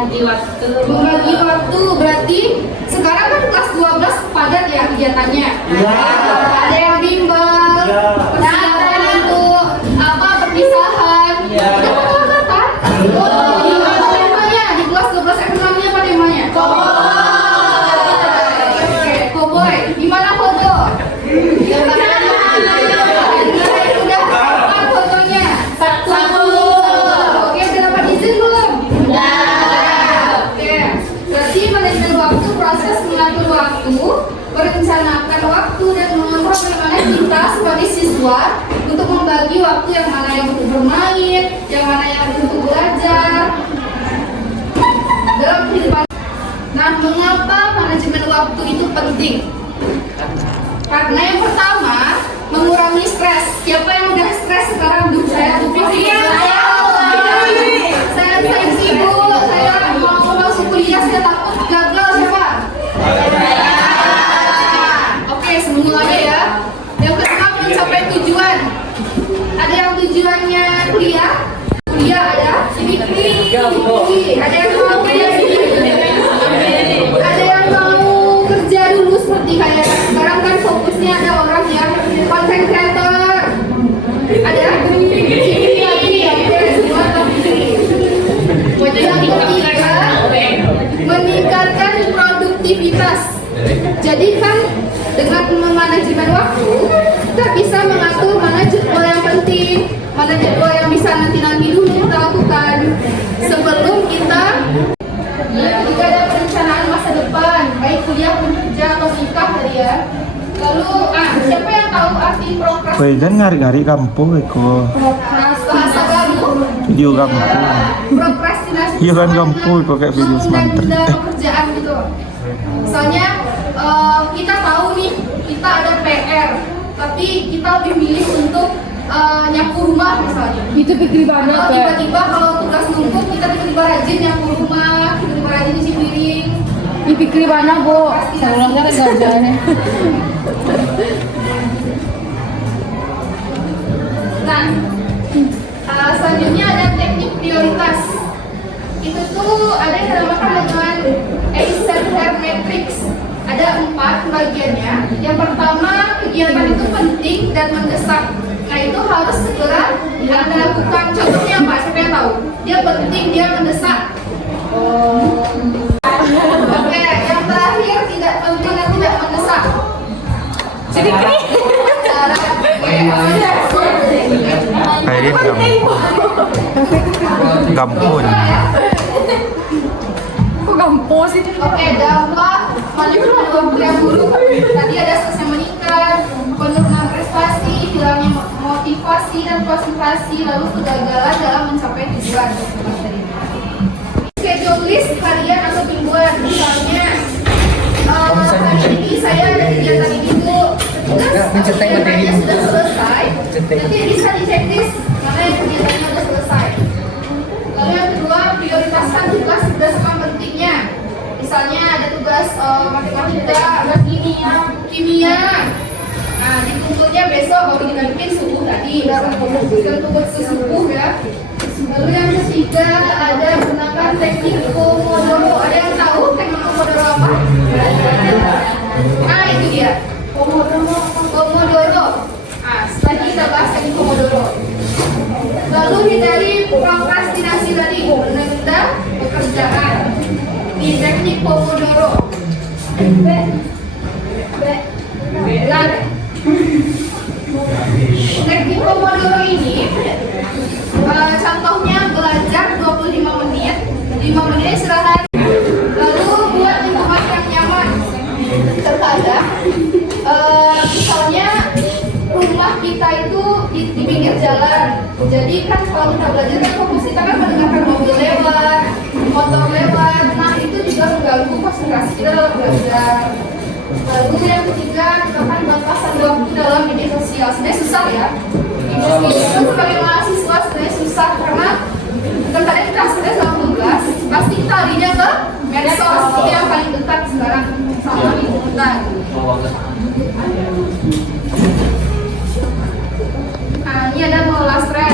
Membagi waktu berarti sekarang kan kelas 12 padat ya kegiatannya. Iya. Ada yang bimbel, persiapan untuk apa perpisahan. Ada apa kan? Apa temanya di kelas 12 ekonomi apa temanya? Oke, Cowboy. Gimana foto? Udah apa fotonya? Satu. Oke, udah dapat izin belum? Oke, berarti manajemen waktu proses mengatur waktu, merencanakan waktu dan mengontrol bagaimana kita sebagai siswa untuk membagi waktu yang mana yang untuk bermain, yang mana yang untuk belajar dalam kehidupan. Nah, mengapa manajemen waktu itu penting? Karena yang pertama, mengurangi stres. Siapa yang udah stres sekarang? Saya tuh saya sibuk, saya mau masuk kuliah, saya takut gagal siapa? Oke, semuanya ya. Yang kedua, mencapai tujuan. Ada yang tujuannya kuliah ada, ada yang mau kuliah ada yang mau kerja dulu seperti kayak sekarang kan fokusnya ada orang yang content creator, ada meningkatkan produktivitas. Jadi kan dengan memanajemen waktu kita bisa mengatur mana jadwal yang penting, mana jadwal yang bisa nanti dulu kita lakukan sebelum kita jika ada perencanaan masa depan, baik kuliah pun kerja atau nikah tadi ya. Lalu siapa yang tahu arti prokrastinasi? Weh, kan ngari-ngari kampung Eko. Bahasa baru. Video kampung. Prokrastinasi. Iya kan kampung kok kayak video semanter. Menunda pekerjaan gitu. Misalnya kita tahu nih kita ada PR, tapi kita lebih milih untuk nyapu rumah misalnya. Itu pikir banget. Atau tiba-tiba kalau tugas numpuk kita tiba-tiba rajin nyapu rumah, tiba-tiba rajin cuci piring. Dipikir mana, Bu? Salahnya kan gajahnya. Nah, selanjutnya ada teknik prioritas. Itu tuh ada yang dinamakan dengan Eisenhower Matrix. Ada 4 bagiannya. Yang pertama, kegiatan itu penting dan mendesak. Nah, itu harus segera Anda lakukan. Contohnya apa? Siapa yang tahu? Dia penting, dia mendesak. Oke, yang terakhir tidak penting dan tidak mendesak. Jadi Kayaknya kampung. Kok gampang sih? Oke, dampak manajemen waktu yang buruk. Tadi ada selesai menikah, penurunan prestasi, hilangnya motivasi dan konsentrasi, lalu kegagalan dalam mencapai tujuan. Schedule list harian atau mingguan, misalnya hari ini saya ada kegiatan ini dulu. Kegiatannya sudah selesai, nanti bisa diceklis mana yang kegiatannya sudah selesai. Lalu yang kedua, prioritaskan tugas berdasarkan pentingnya. Misalnya ada tugas matematika, kimia. Nah, dikumpulnya besok baru kita bikin subuh tadi. Kita tunggu subuh ya. Lalu yang ketiga ada gunakan teknik Pomodoro. Ada yang tahu teknik Pomodoro apa? Nah, itu dia. Pomodoro. Nah, tadi kita bahas teknik Pomodoro. Lalu hindari prokrastinasi tadi, menunda pekerjaan di teknik Pomodoro. Teknik Pomodoro ini contohnya belajar 25 menit, 5 menit istirahat, lalu buat lingkungan yang nyaman. Terkadang misalnya rumah kita itu di pinggir jalan, jadi kan kalau kita belajar kan fokus kita kan mendengarkan mobil lewat, motor lewat, nah itu juga mengganggu konsentrasi kita dalam belajar. Lalu yang ketiga, terapkan batasan waktu dalam media sosial. Sebenarnya susah ya. Itu sebagai mahasiswa sebenarnya susah karena terkadang kita sudah sama tugas, pasti kita larinya ke medsos, itu yang paling dekat sekarang sama lingkungan. Nah, ini ada mengelola stres.